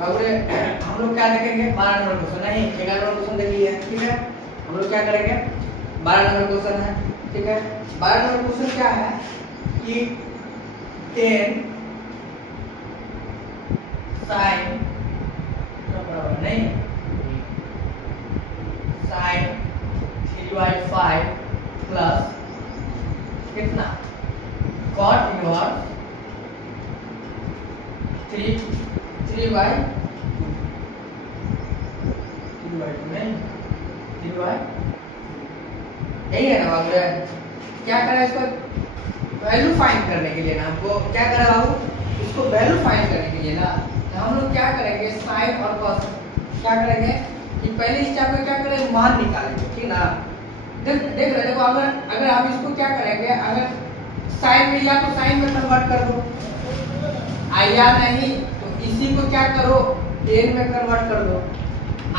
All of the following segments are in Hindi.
बाबूरे हम लोग क्या देखेंगे 12 नंबर क्वेश्चन, नहीं 11 नंबर क्वेश्चन देख लिए, ठीक है। हम लोग क्या करेंगे 12 नंबर क्वेश्चन है, ठीक है। 12 नंबर क्वेश्चन क्या है कि 10 sin नहीं sin 3/5 प्लस कितना cot इनवर्स 3/2 नहीं 3/, यही है ना बाबू। क्या करें इसको वैल्यू फाइंड करने के लिए ना, हमको क्या करें बाबू, इसको वैल्यू फाइंड करने के लिए ना तो हम लोग क्या करेंगे साइन और कॉस क्या करेंगे कि पहले इस चाप में क्या करेंगे मान निकालेंगे, ठीक ना। देख रहे देखो, अगर आप इसको क्या करेंगे, अगर साइन में या तो साइन में कन्वर्ट कर दो या नहीं तो इसी को क्या करो टेन में कन्वर्ट कर दो।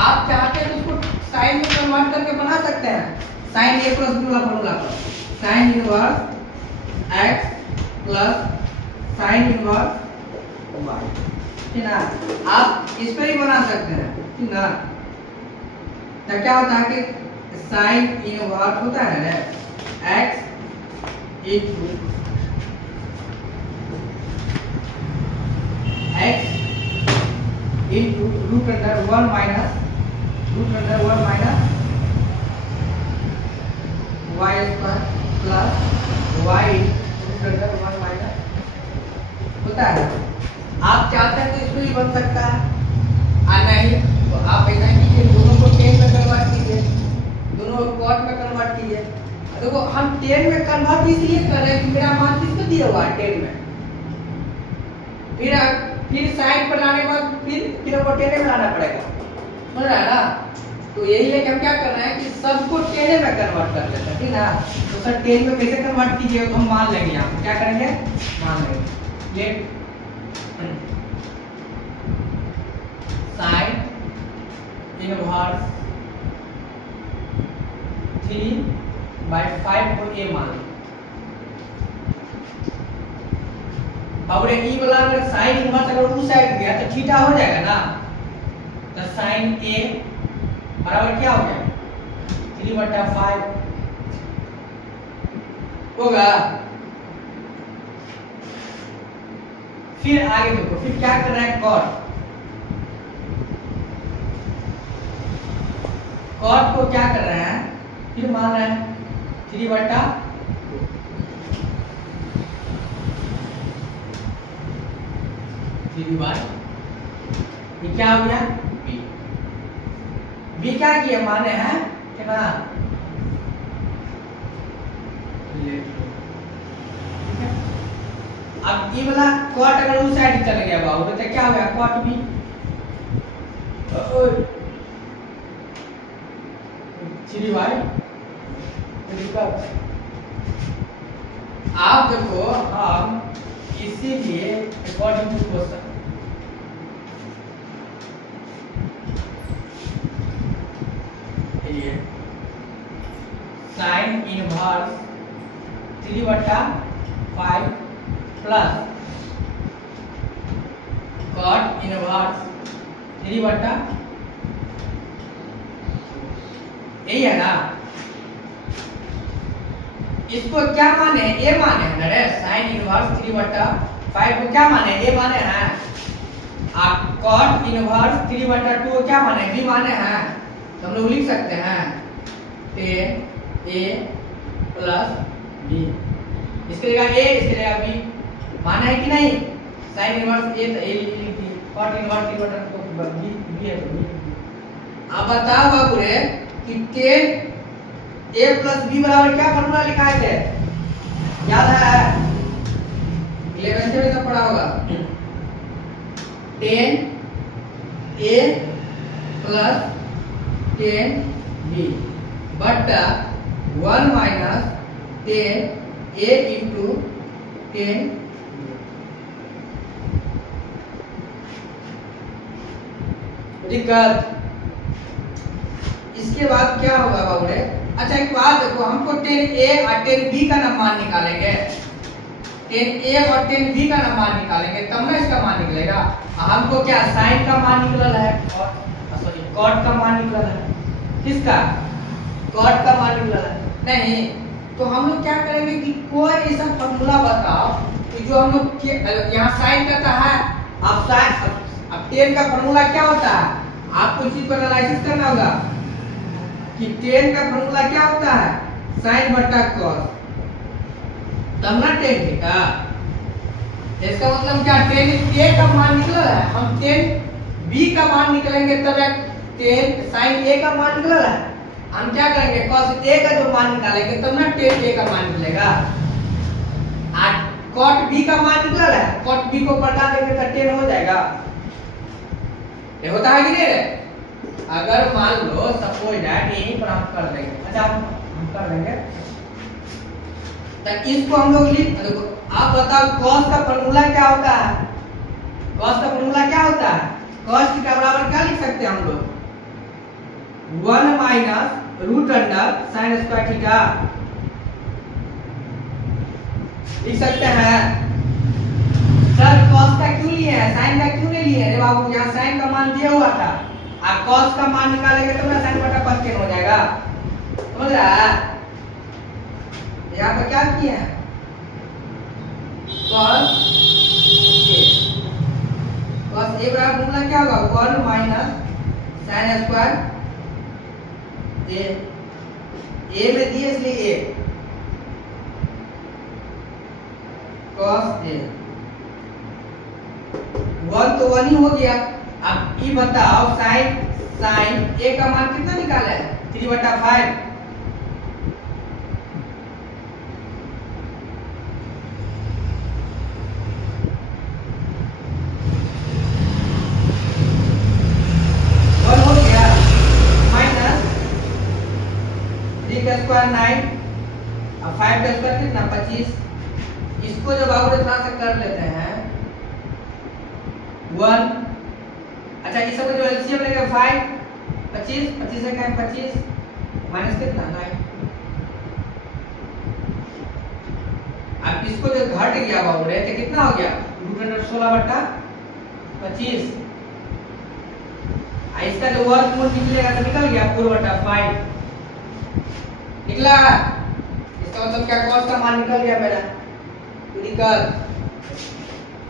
आप चाहते हैं तो इसको साइन में कन्वर्ट करके बना सकते हैं, साइन ए प्लस बी वाला फॉर्मूला पर sine inverse X plus sine inverse Y, ठीक ना। आप इस पर ही बना सकते हैं, ठीक ना। तो क्या होता है कि साइन इनवर्स होता है ना X into X into root under 1 minus Y square plus Y root under 1 minus होता है। आप चाहते हैं तो इसको ही बन सकता है, नहीं तो आप ऐसा कीजिए दोनों को 10 में कन्वर्ट कीजिए, दोनों को cot में कन्वर्ट कीजिए। देखो हम 10 में कन्वर्ट इसलिए कर रहे हैं कि मेरा मान किसको दिया हुआ है 10 में, फिर साइन पर लाने के बाद फिर हमको 10 में लाना पड़ेगा, समझ रहा है ना। तो यही है कि हम क्या कर रहे हैं कि सबको 10 में कन्वर्ट कर लेते हैं, ठीक ना। तो सर 10 में कैसे कन्वर्ट कीजिएगा तो हम मान लेंगे, यहाँ पे क्या करेंगे मान लेंगे लेट साइन इनवर्स 3/5 को ए मान लें। अब ई वाला अगर साइन इनवर्स अगर उस साइड गया तो थीटा हो जाएगा ना, तो साइन ए बराबर क्या हो गया 3/5 होगा। फिर आगे देखो, फिर क्या कर रहा है cot को क्या कर रहे हैं, फिर मान रहे हैं 3/2 ये क्या हो गया b क्या किया माने हैं कितना, अब ये वाला cot अगर उस साइड चल गया बाबू तो क्या हो गया cot b 3/, आप देखो हम इसीलिए according to question sine inverse 3/5 plus cot inverse 3/, यही है ना। इसको क्या माने ए माने है ना रे, साइन इनवर्स 3/5 को क्या माने ए माने हैं, आप cot इनवर्स 3/2 को क्या माने बी माने हैं। तो हम लोग लिख सकते हैं 10 a प्लस b, इसके जगह a इसके जगह b माना है कि नहीं। साइन इनवर्स a तो a लिख दिए, cot इनवर्स 3/2 को b है तो b। अब बताओ बाबू रे कि 10 a प्लस b बराबर क्या फॉर्मूला लिखा है, याद है 11th में सब पढ़ा होगा 10 a प्लस 10 b बट्टा 1 माइनस 10 a इंटू 10 दिक्कत। इसके बाद क्या होगा बाबू रे, अच्छा एक बात देखो, हमको 10a और 10b का ना मान निकालेंगे टेन ए और टेन बी का ना मान निकालेंगे तब ना इसका मान निकलेगा। हमको क्या साइन का मान निकल है और सॉरी कॉट का मान निकल है। किसका? कॉट का मान निकल है। नहीं तो हम लोग क्या करेंगे कि कोई ऐसा फॉर्मूला बताओ कि जो हम लोग यहाँ साइन करता है। अब साइन अब टेन का फॉर्मूला क्या होता है? आपको चीज को एनालिसिस करना होगा कि टेन का फॉर्मूला क्या होता है? साइन बटा कॉस तब ना टेन थीटा। इसका मतलब क्या? टेन ए का मान निकला है, हम टेन बी का मान निकलेंगे तब टेन साइन ए का मान निकला है। हम क्या करेंगे? cos ए का जो मान निकालेंगे तब ना tan ए का मान निकलेगा। आज cot b का मान निकला है, cot b को पलटा देंगे तो tan हो जाएगा। ये होता है कि नहीं रे? अगर मान लो सपोज दैट यहीं पर हम कर देंगे, अच्छा हम कर देंगे तो इसको हम लोग लिख देखो। आप बताओ cos का फॉर्मूला क्या होता है? cos का फॉर्मूला क्या होता है? cos थीटा बराबर क्या लिख सकते हैं हम लोग? 1 minus root under sine square theta लिख सकते हैं। सर cos का क्यों लिए हैं, साइन का क्यों नहीं लिए? अरे बाबू यहाँ साइन का मान दिया हुआ था, आप cos का मान निकालेंगे तो ना साइन बटा cos हो जाएगा। समझ रहा है? यहाँ पर क्या किए हैं? cos a बराबर फॉर्मूला क्या होगा? 1 माइनस साइन स्क्वायर ए में दिए इसलिए ए cos a 1 तो 1 ही हो गया। अब ये बताओ साइन ए का मान कितना निकाला है? 3/5। स्क्वायर 9 अब 5 का स्क्वायर कितना? 25। इसको जब आप थोड़ा सा कर लेते हैं 1 अच्छा इस सब जो एलसीएम लेंगे 5 25 से क्या 25 माइनस कितना 9। अब इसको जो घट गया बाबू रे तो कितना हो गया? √16/25। इसका जो वर्गमूल निकलेगा तो निकल गया 4/5 निकला। इसका मतलब क्या? cos का मान निकल गया मेरा। तो निकल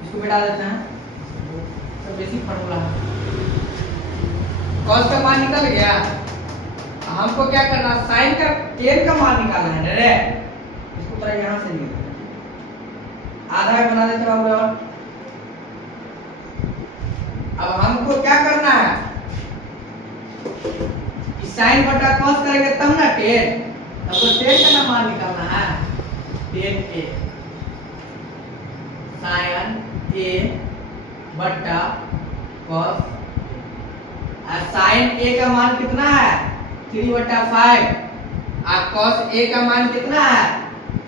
इसको मिटा देते हैं, सब बेसिक फार्मूला है। cos का मान निकल गया। हमको क्या करना? sin का tan का मान निकालना है रे। इसको तरह यहां से निकाल आधा बना देते हैं और अब हमको क्या करना है? sin बटा cos करेंगे तब ना tan। हमको tan का मान निकालना है। tan a sin a बटा cos sin a का मान कितना है? 3/5 और cos a का मान कितना है?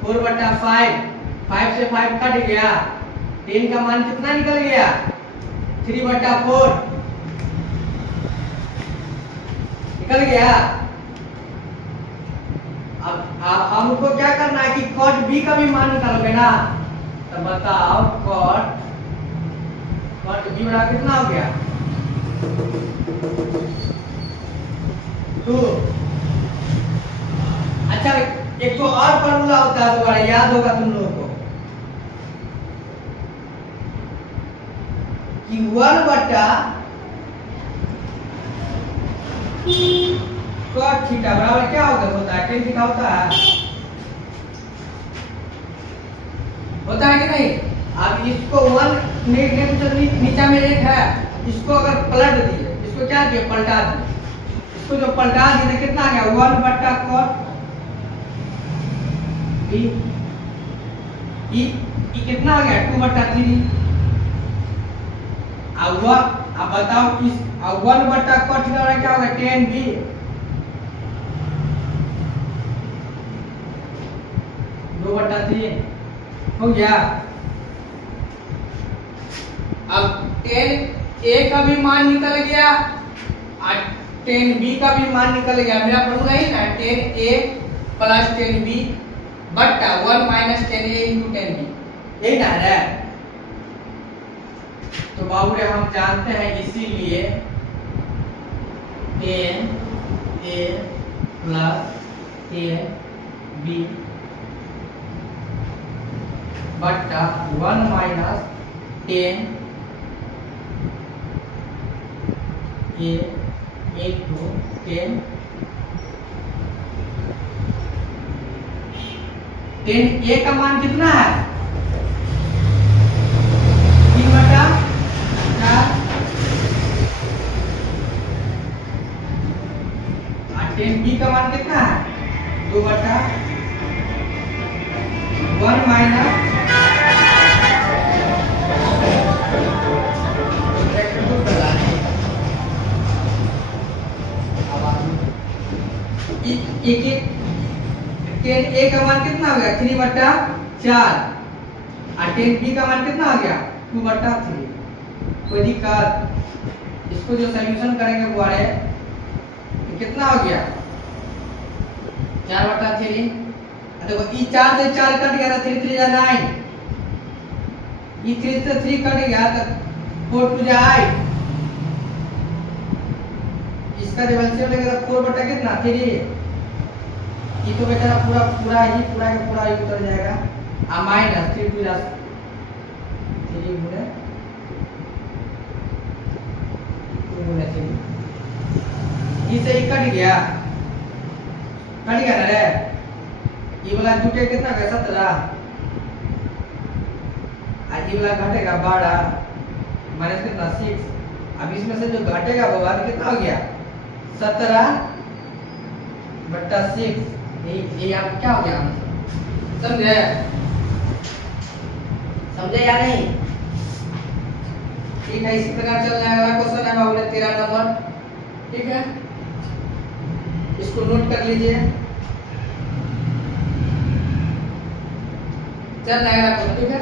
4/5। 5 से 5 कट गया, tan का मान कितना निकल गया? 3/4 निकल गया। अब हमको क्या करना है कि cot b का भी मान निकालोगे ना? तो बताओ cot b बराबर कितना हो गया? 2। अच्छा एक तो और फॉर्मूला होता है दोबारा याद होगा तुम लोगों को कि 1/cot थीटा बराबर क्या होता है? tan थीटा होता है कि नहीं? अब इसको 1 नीचा में 1 है, इसको अगर पलट दिए, इसको क्या किया? पलटा दिए। इसको जो पलटा दिए तो कितना आ गया? 1/cot b ई कितना आ गया? 2/3। अब बताओ इस 1/cot थीटा क्या होगा? tan b 2/3 हो गया। अब tan a का भी मान निकल गया और tan b का भी मान निकल गया। मेरा फॉर्मूला ही ना tan a plus tan b बटा 1 minus tan a into tan b। यही ना है। तो बाबू रे हम जानते हैं इसीलिए टेन ए प्लस टेन बी बट्टा 1 माइनस टेन ए इंटू टेन ए का मान कितना है 3/4 और 10b का मान कितना है 2/1 माइनस एक 10a का मान कितना हो गया 3/4 और 10b का मान कितना हो गया 2/3। कोई दिक्कत? इसको जो सॉल्यूशन करेंगे वो है कितना हो गया 4/3। देखो ई 4 से 4 कट गया था 3 3 जा 9, ई 3 से 3 कट गया तो 4 2 जा 8। इसका जब एलसीएम लेंगे तो 4 कितना 3। ये तो बेटा पूरा ही उतर जाएगा आ माइनस 3 2 जा 3 गुणे 3 इसे ही कट गया ना रे। ये वाला जुटे कितना गया 17 और ये वाला घटेगा 12 माइनस कितना 6। अब इसमें से जो घटेगा वो बात कितना हो गया 17/6। ये आप क्या हो गया समझे या नहीं? ठीक है, इसी प्रकार चल रहा है। अगला क्वेश्चन है बाबू 13 नंबर। ठीक है, इसको नोट कर लीजिए। चल रहा है अगला क्वेश्चन। ठीक है,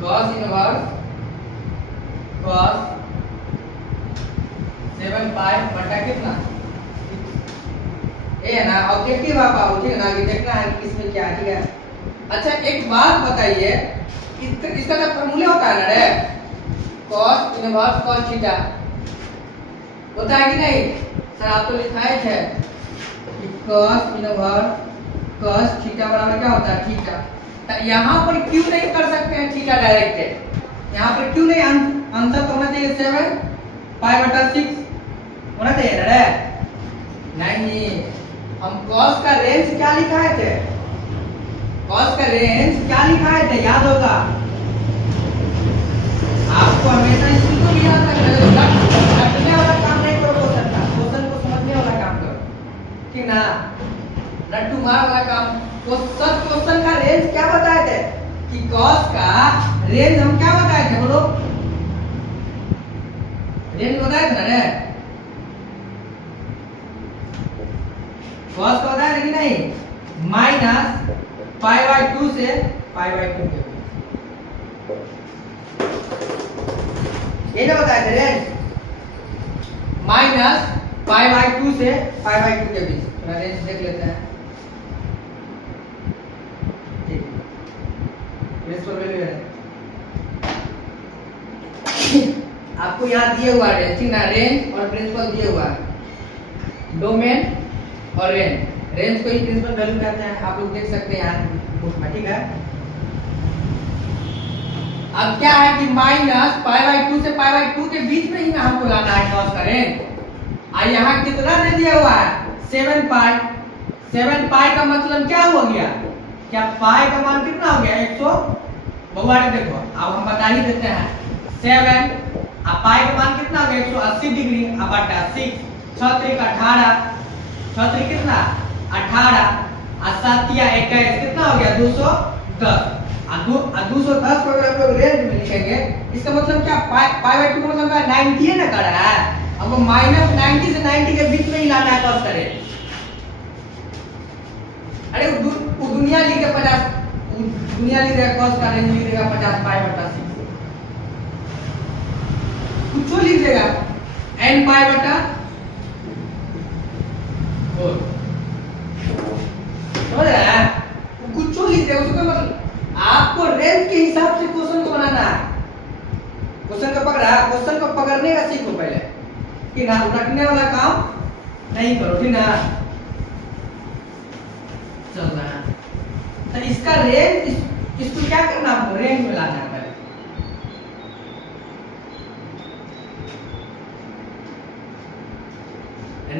cos इनवर्स cos 7 पाई बटा कितना ए है ना ऑब्जेक्टिव आप आओ। ठीक है ना, ये देखना है कि इसमें क्या है। ठीक है, अच्छा एक बात बताइए, इसका जो फॉर्मूला होता है ना रे cos इनवर्स cos थीटा होता है कि नहीं सर? आप तो लिखाए थे कि cos इनवर्स cos थीटा बराबर क्या होता है थीटा। यहाँ पर क्यों नहीं कर सकते हैं थीटा डायरेक्ट? यहाँ पर क्यों नहीं? आंसर तो होना चाहिए 7 पाई/6 होना चाहिए ना रे। नहीं, हम cos का रेंज क्या लिखाए थे? cos का रेंज क्या लिखाए थे याद होगा आपको? हमेशा इसको भी याद रखना, रटने वाला काम नहीं करो सकता, क्वेश्चन को समझने वाला काम करो। ठीक ना, रट्टू मार वाला काम। तो सब क्वेश्चन का रेंज क्या बताए थे कि cos का रेंज हम क्या बताए थे बोलो? रेंज बताए थे ना रे? cos का बताया कि नहीं? -π/2 से π/2 के बीच। ये ना बताए थे रेंज -π/2 से π/2 के बीच। थोड़ा रेंज देख लेते हैं। आपको यहाँ दिए हुआ है ठीक ना, रेंज और प्रिंसिपल दिए हुआ है, डोमेन और रेंज। रेंज को ही प्रिंसिपल वैल्यू कहते हैं, आप लोग देख सकते हैं यहाँ बुक में। ठीक है, अब क्या है कि -π/2 से π/2 के बीच में ही ना हमको लाना है cos का रेंज। और यहाँ कितना दे दिया हुआ है 7 पाई। 7 पाई का मतलब क्या हो गया? क्या पाई का मान कितना हो गया 100? बउआ देखो अब हम बता ही देते हैं 7 अब पाई का मान कितना हो गया 180 डिग्री। अब बटा 6 6 3 18 छत्री कितना 18 और 7 या 21 कितना हो गया 210। 210 को अगर हम लोग रेंज में लिखेंगे इसका मतलब क्या पाई बाय 2 का मतलब क्या 90 है ना कर रहा है। हमको -90 से 90 के बीच में ही लाना है कब करें। अरे वो दुनिया लिख दे 50 दुनिया लिख देगा cos का रेंज लिख देगा 50 पाई/6 कुछ लिख देगा n पाई/4 समझ रहा है कुछ लिख देगा उसका मतलब आपको रेंज के हिसाब से क्वेश्चन को बनाना है। क्वेश्चन को पकड़ा क्वेश्चन को पकड़ने का सीखो पहले कि ना रटने वाला काम नहीं करो ठीक ना। चल रहा है तो इसका रेंज इसको क्या करना आपको रेंज में लाना है पहले।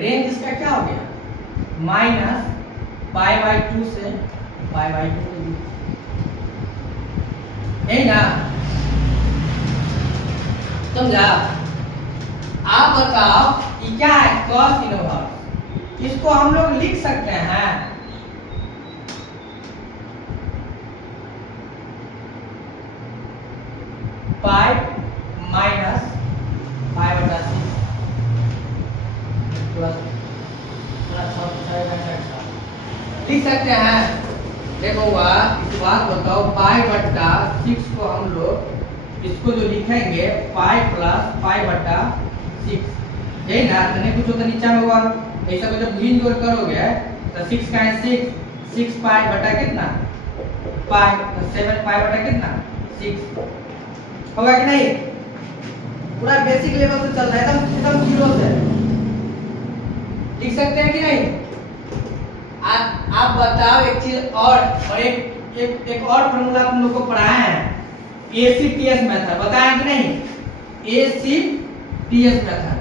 रेंज इसका क्या हो गया -पाई/2 से पाई/2 के बीच है ना। समझा। आप बताओ ये क्या है cos इनवर्स। इसको हम लोग लिख सकते हैं पाई माइनस पाई/6 लिख सकते हैं। देखो इस बात बताओ पाई/6 को हम लोग इसको जो लिखेंगे पाई प्लस पाई/6 यही ना नहीं कुछ होता नीचे में होगा ऐसा को जब भिन्न जोड़ करोगे तो 6 का है 6 पाई बटा कितना पाई तो 7 पाई बटा कितना 6 होगा कि नहीं। पूरा बेसिक लेवल से चल रहा है एकदम जीरो से लिख सकते हैं कि नहीं। आप बताओ एक चीज और एक और फार्मूला तुम लोग को पढ़ाया है ACTS मेथड बताया कि नहीं। ACTS मेथड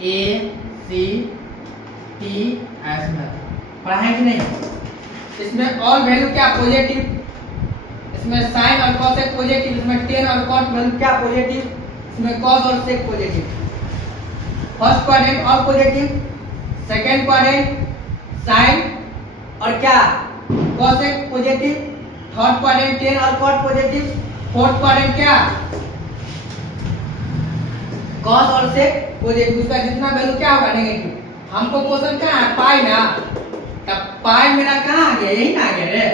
ACTS मेथड पढ़ाया कि नहीं। इसमें ऑल वैल्यू क्या पॉजिटिव इसमें साइन और cos एक पॉजिटिव इसमें tan और cot वैल्यू क्या पॉजिटिव इसमें cos और sec positive. First quadrant all positive second quadrant sine और क्या cos एक पॉजिटिव थर्ड क्वाड्रेंट tan और cot पॉजिटिव फोर्थ क्वाड्रेंट क्या cos और sec पॉजिटिव उसका जितना वैल्यू क्या होगा नेगेटिव। हमको क्वेश्चन क्या है पाई ना तब पाई मेरा कहां आ गया यही ना आ गया रे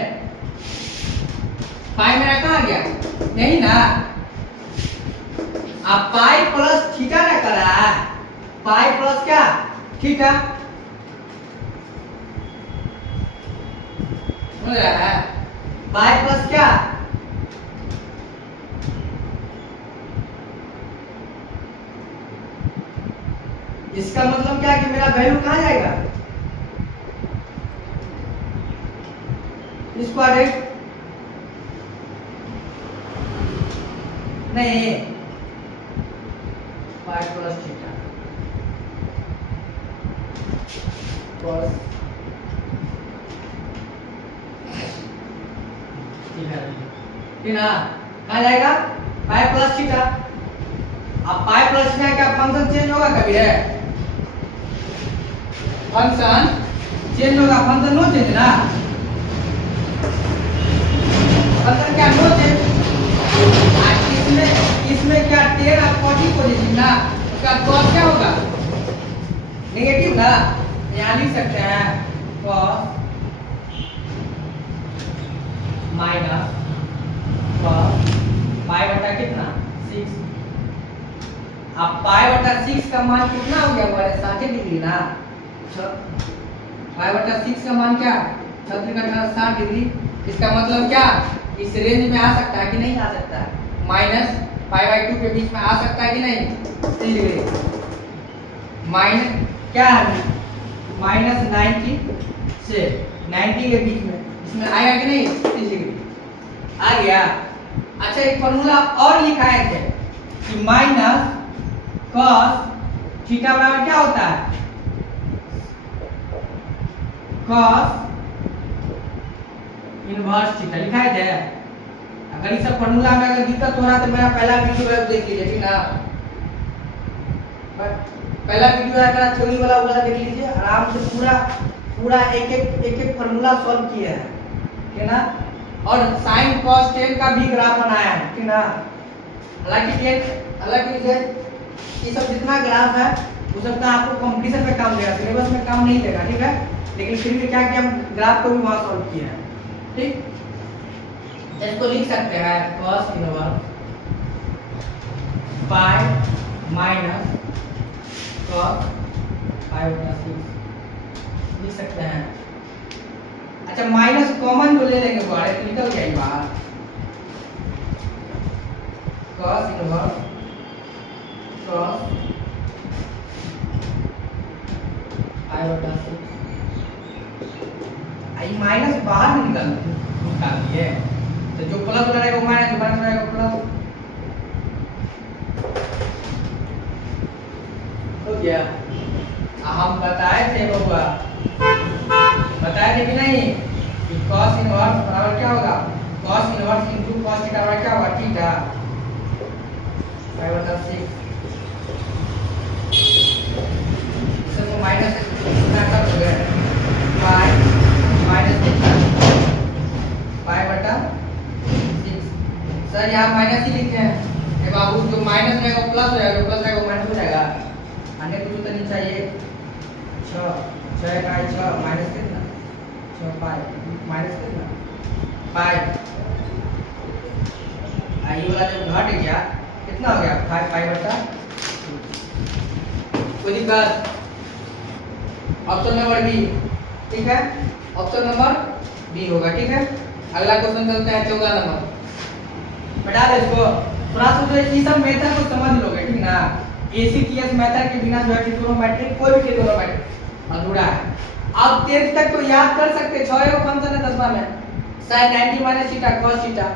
पाई मेरा कहां आ गया यही ना। अब पाई प्लस थीटा ना करा पाई प्लस क्या थीटा समझ रहा है पाई प्लस क्या इसका मतलब क्या कि मेरा वैल्यू कहां जाएगा इस क्वाड्रेंट नहीं पाई प्लस थीटा cos ठीक ना कहा जाएगा पाई प्लस थीटा। अब पाई प्लस थीटा क्या फंक्शन चेंज होगा कभी है फंक्शन चेंज होगा फंक्शन नो चेंज ना फंक्शन क्या नो चेंज। इसमें क्या tan और cot पॉजिटिव ना उसका cos क्या होगा नेगेटिव ना यहाँ लिख सकते हैं cos माइनस पाई बटा कितना 6। अब पाई/6 का मान कितना हो गया हमारे 60 डिग्री ना पाई/6 का मान क्या 60 डिग्री। इसका मतलब क्या इस रेंज में आ सकता है कि नहीं आ सकता है -पाई/2 के बीच में आ सकता है कि नहीं 30 डिग्री माइनस क्या है -90 से 90 के बीच में इसमें आएगा कि नहीं 30 डिग्री आ गया। अच्छा एक फॉर्मूला और लिखाए थे कि माइनस cos थीटा बराबर क्या होता है cos इनवर्स थीटा लिखाए थे। अगर इस फॉर्मूला में अगर दिक्कत हो रहा है तो मेरा पहला वीडियो देख लीजिए ठीक ना। पहला वीडियो है मेरा थ्योरी वाला, वो वाला देख लीजिए आराम से, पूरा पूरा एक एक फॉर्मूला सॉल्व किया है, ठीक है ना। और sin cos tan का भी ग्राफ बनाया है, ठीक है ना। हालांकि ये सब जितना ग्राफ है वो सब का आपको कंपटीशन में काम देगा, सिलेबस में काम नहीं देगा, ठीक है। लेकिन फिर भी क्या किया, हम ग्राफ को भी वहां सॉल्व किया है, ठीक। इसको लिख सकते हैं cos inverse pi minus cos π/6 लिख सकते हैं। अच्छा माइनस कॉमन जो ले लेंगे बाहर तो निकल गया ये बाहर, cos इनवर्स cos π/6 आई माइनस बाहर निकाल दिए, तो जो प्लस वाला रहेगा वो माइनस, जो माइनस रहेगा प्लस, हो गया। हम बताए थे बबुआ, बताए थे कि नहीं कि cos इनवर्स बराबर क्या होगा, cos inverse into cos theta बराबर क्या होगा, थीटा π/6। इसको माइनस कितना कर दोगे, पाई माइनस कितना π/6। सर यहाँ माइनस ही लिखे हैं बाबू, जो माइनस रहेगा वो प्लस हो जाएगा, जो प्लस रहेगा वो माइनस हो जाएगा, अन्य कुछ तो नहीं चाहिए। 6 का 6 माइनस कितना 6 पाई माइनस कितना पाई, ये वाला जब घट गया कितना हो गया 5 π/6। कोई दिक्कत, ऑप्शन नंबर बी, ठीक है, ऑप्शन नंबर बी होगा, ठीक है। अगला क्वेश्चन चलते हैं 14 नंबर, बता दे इसको थोड़ा सा, जो ये सब मेथड को समझ लोगे, ठीक ना। ACTS मेथड के बिना जो है ट्रिग्नोमेट्रिक कोई भी ट्रिग्नोमेट्रिक अधूरा है। आप 10th तक तो याद कर सकते, 6 का फंक्शन है 10वां में, sin 90 minus theta cos theta,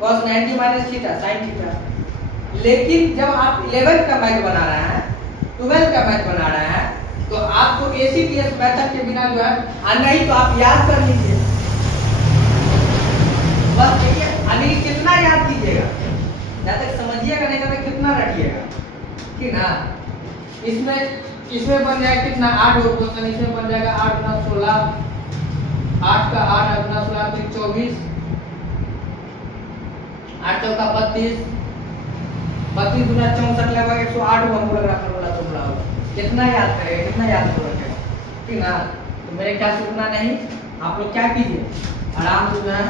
cos 90 minus theta sin theta. लेकिन जब आप 11th का मैथ बना रहे हैं, 12th का मैथ बना रहे हैं, तो आपको ACTS मेथड के बिना जो है नहीं, तो आप याद कर लीजिए बस, देखिए अभी कितना याद कीजिएगा, जब तक समझिएगा नहीं तब तक कितना रटिएगा, ठीक ना। इसमें बन जाएगा कितना 8 और क्वेश्चन, इसमें बन जाएगा 8 गुना 16, 8 का 8 गुना 16 तो 24, 8 चौका 32, 32 गुना 64 लगभग 108 हमको लग रहा फॉर्मूला तुम रहा होगा। कितना याद करेगा, कितना याद करोगे, ठीक ना। तो मेरे क्या सोचना नहीं, आप लोग क्या कीजिए आराम से जो है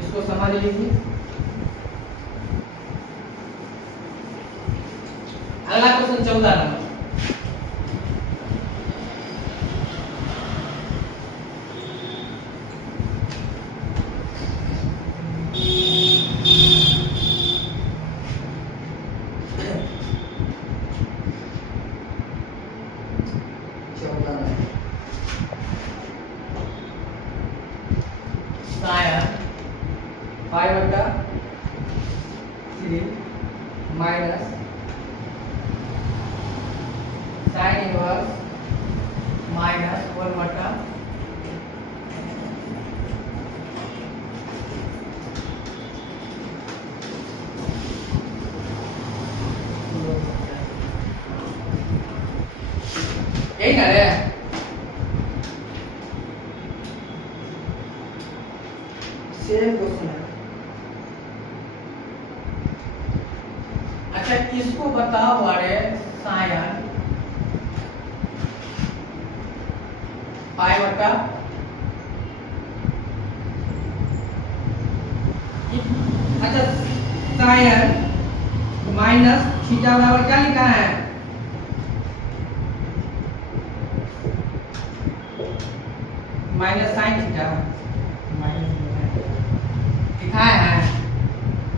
इसको समझ लीजिए। अगला क्वेश्चन 14 नंबर, sin π/3 minus sin inverse minus 1/, यही ना रे, सेम क्वेश्चन है। अच्छा इसको बताओ, अरे साइन π/, अच्छा साइन माइनस थीटा बराबर क्या लिखा है, माइनस साइन थीटा लिखाए हैं।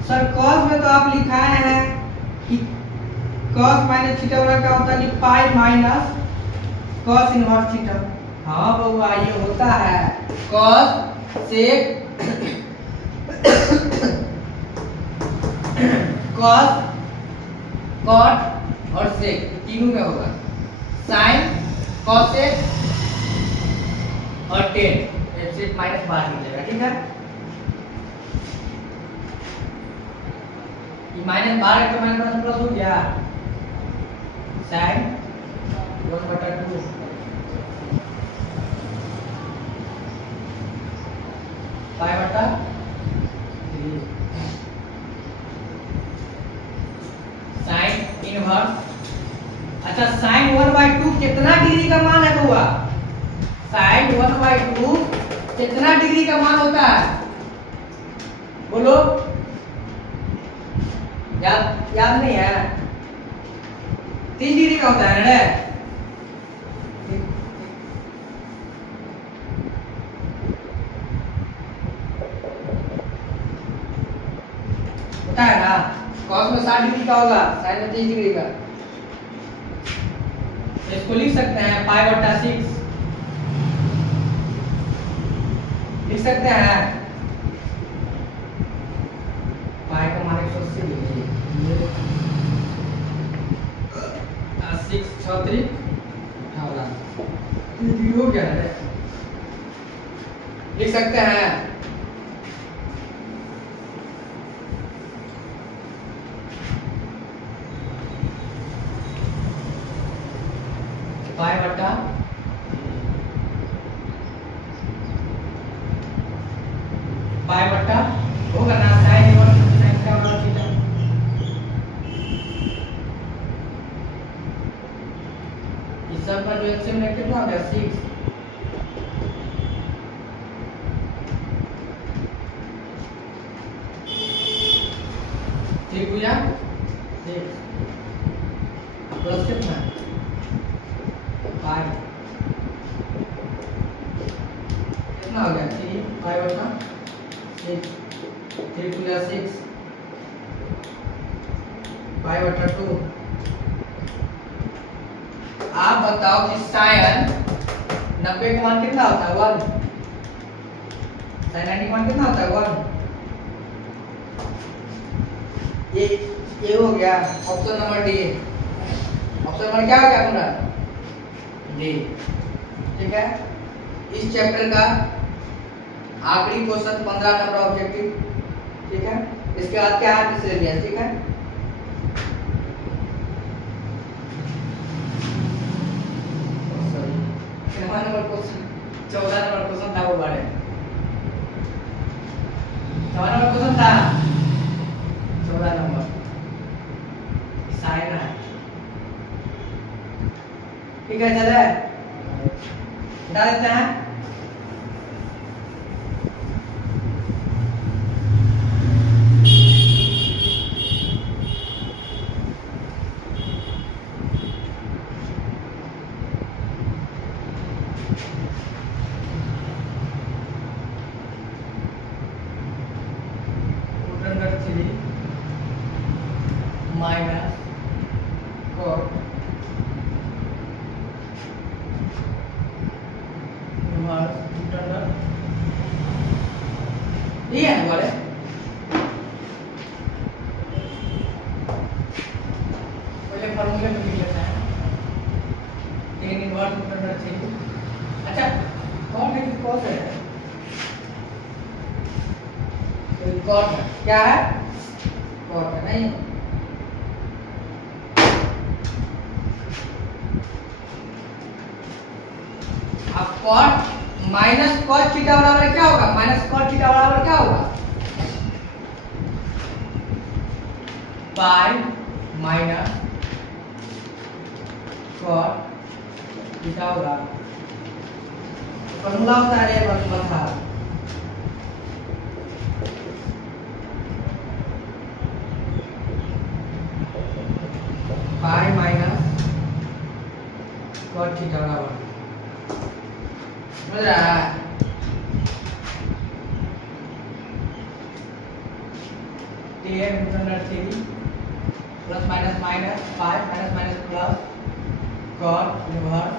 सर cos में तो आप लिखाए हैं कि cos माइनस थीटा बराबर क्या होता है कि pi minus cos inverse theta. हाँ बउआ ये होता है cos sec cos cot और sec तीनों में होगा, sin cosec और tan सिर्फ माइनस बाहर निकलेगा, ठीक है। ये माइनस बाहर तो माइनस प्लस हो गया, sin 1/2 5/3 साइन इनवर्स। अच्छा साइन 1/2 कितना डिग्री का मान है बुआ? साइन 1/2 कितना डिग्री का मान होता है बोलो? याद नहीं है? 3 डिग्री का होता है ना? होता है ना? कॉस में 60 डिग्री का होगा, साइन में 30 डिग्री का। इसको लिख सकते हैं π/6 लिख सकते हैं। पाई का मान 180 डिग्री 6 6 3 हो गया है। लिख सकते हैं पाई बट्टा होगा ना साइन इनवर्स साइन का बड़ा थीटा। इस सब का जो एलसीएम लेंगे कितना हो गया 6। ठीक हुआ 6 प्लस कितना 5 कितना हो गया 3 5/6 3 2 6 5/2। आप बताओ कि साइन 90 का मान कितना होता है 1। साइन 90 का मान कितना होता है 1। ये हो गया option number D. Option number क्या हो गया अपना डी। ठीक है, इस चैप्टर का आखिरी क्वेश्चन 15 नंबर ऑब्जेक्टिव। ठीक है, इसके बाद क्या है मिसलेनियस। ठीक है, नंबर क्वेश्चन 14 नंबर क्वेश्चन था वो बड़े 14 नंबर क्वेश्चन था 14 नंबर साइन है। ठीक है, चले हटा देते हैं। माइनस cot इनवर्स इंटरनल ये है हमारे। पहले फॉर्मूले में लिख लेते हैं tan इनवर्स इंटरनल चाहिए। अच्छा कौन है कि cos है? तो cot है क्या है cot है नहीं। अब cot माइनस cos थीटा बराबर क्या होगा? माइनस cos थीटा बराबर क्या होगा? पाई माइनस cot थीटा होगा। फॉर्मूला होता है ये फॉर्मूला था पाई माइनस cot थीटा बराबर समझ रहा है। tan internal 3 plus minus minus 5 minus minus plus cot inverse.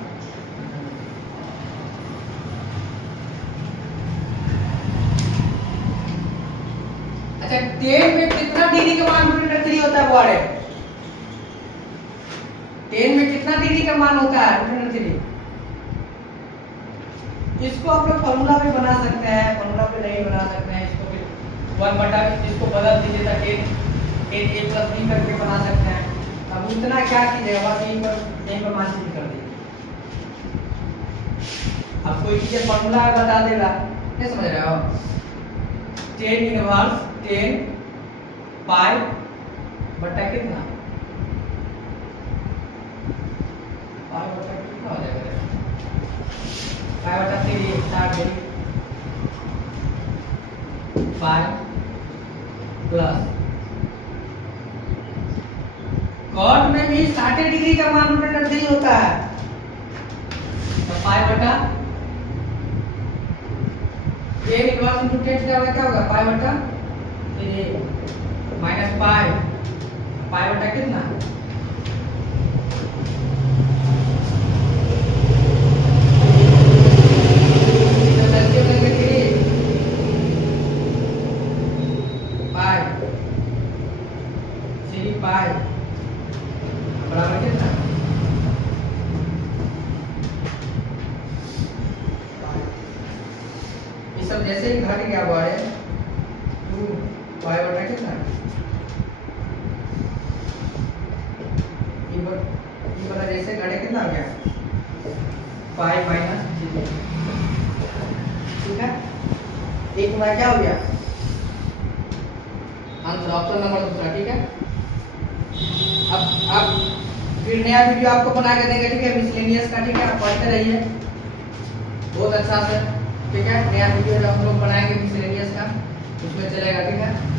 अच्छा tan में कितना डिग्री का मान इंटरनल 3 होता है बुआड़े? tan में कितना डिग्री का मान होता है इंटरनल 3? इसको आप लोग फॉर्मूला पे बना सकते हैं, फॉर्मूला पे नहीं बना सकते हैं इसको फिर 1/, इसको बदल दीजिए ताकि tan a + b करके बना सकते हैं। अब उतना क्या कीजिएगा बस यहीं पर मान चेंज कर दीजिए। अब कोई चीज़ फॉर्मूला बता देगा, क्या समझ रहे हो? टेन इनवर्स 10 पाई बटा कितना, पाई बटा कितना हो जाएगा, पाई बटा 3 स्टार्ट है पाई प्लस कॉट में भी 60 डिग्री का मान रूट अंडर 3 होता है, तो पाई बटा 10 इनवर्स इनटू 10 क्या होगा, पाई बटा 3 माइनस पाई, पाई बटा कितना, पाई 3 पाई बराबर कितना, ये सब जैसे ही घट गया बारे 2 पाई बटा कितना, ये वाला जैसे घटे कितना हो गया, पाई माइनस 3, ठीक है। एक बार क्या हो गया आंसर, ऑप्शन नंबर दूसरा, ठीक है। अब फिर नया वीडियो आपको बना के देंगे, ठीक है, मिसलेनियस का, ठीक है, आप पढ़ते रहिए बहुत अच्छा से, ठीक है। नया वीडियो जो हम लोग बनाएंगे मिसलेनियस का उसमें चलेगा, ठीक है।